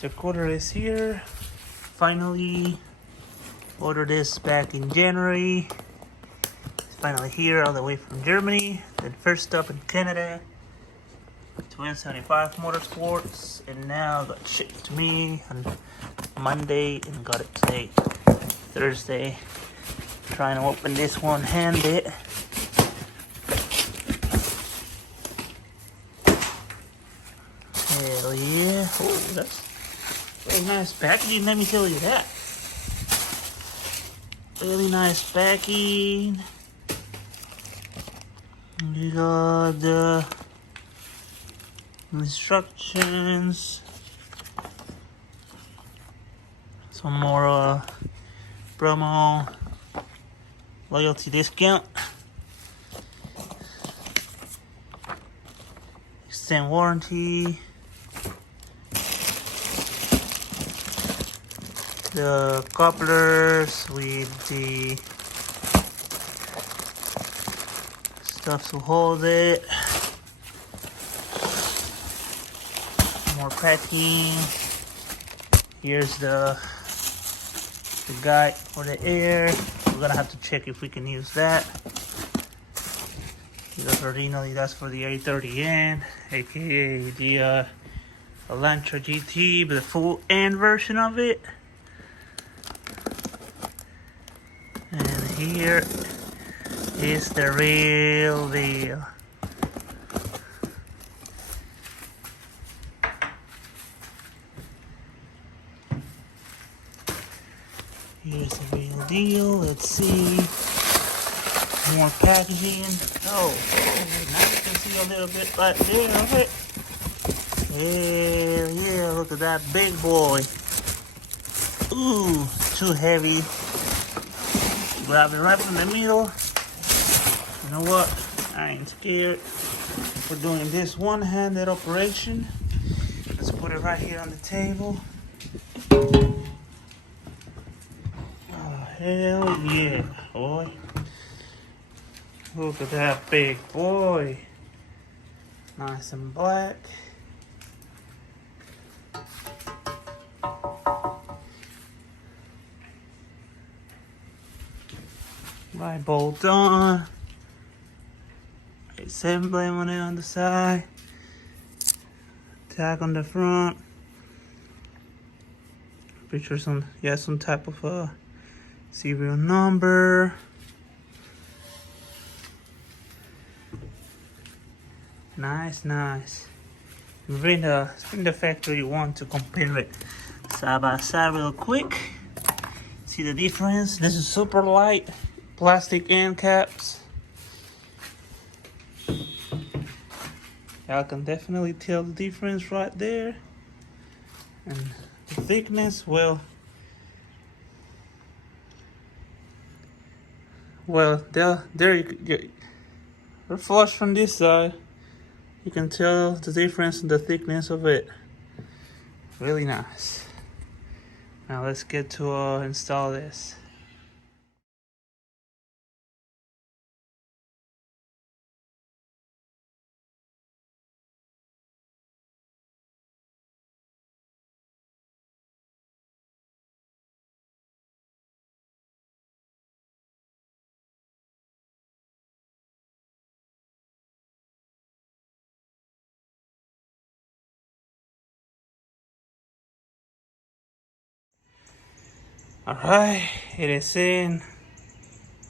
Intercooler is here. Finally ordered this back in January. It's finally here all the way from Germany. Then first stop in Canada to N75 Motorsports, and now got shipped to me on Monday and got it today, Thursday. Trying to open this one-handed. Hell yeah. Oh, that's really nice packaging, let me tell you that. Really nice packing. You got the instructions. Some more promo loyalty discount. Extend warranty. The couplers with the stuff to hold it. More packing. Here's the guide for the air. We're gonna have to check if we can use that, because originally that's for the A30N, aka the Elantra GT, but the full N version of it. And here is the real deal. Here's the real deal. Let's see. More packaging. Oh, now you can see a little bit right there of it. Hell yeah, look at that big boy. Ooh, too heavy. Grab it right from the middle. You know what? I ain't scared. We're doing this one-handed operation. Let's put it right here on the table. Hell yeah, boy. Look at that big boy. Nice and black. Right bolt on. It's emblem on it on the side. Tag on the front. Picture some type of serial number. Nice. Bring the factory one to compare it side by side real quick. See the difference? This is super light plastic end caps. Y'all can definitely tell the difference right there. And the thickness, well, there you're flush from this side. You can tell the difference in the thickness of it. Really nice. Now let's get to install this. Alright, it is in.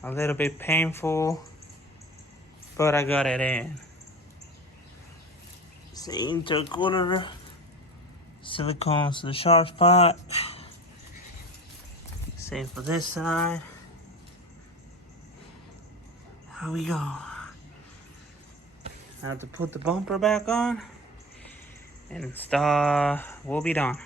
A little bit painful, but I got it in. It's the intercooler, silicones to the sharp spot. Same for this side. Here we go. I have to put the bumper back on and we'll be done.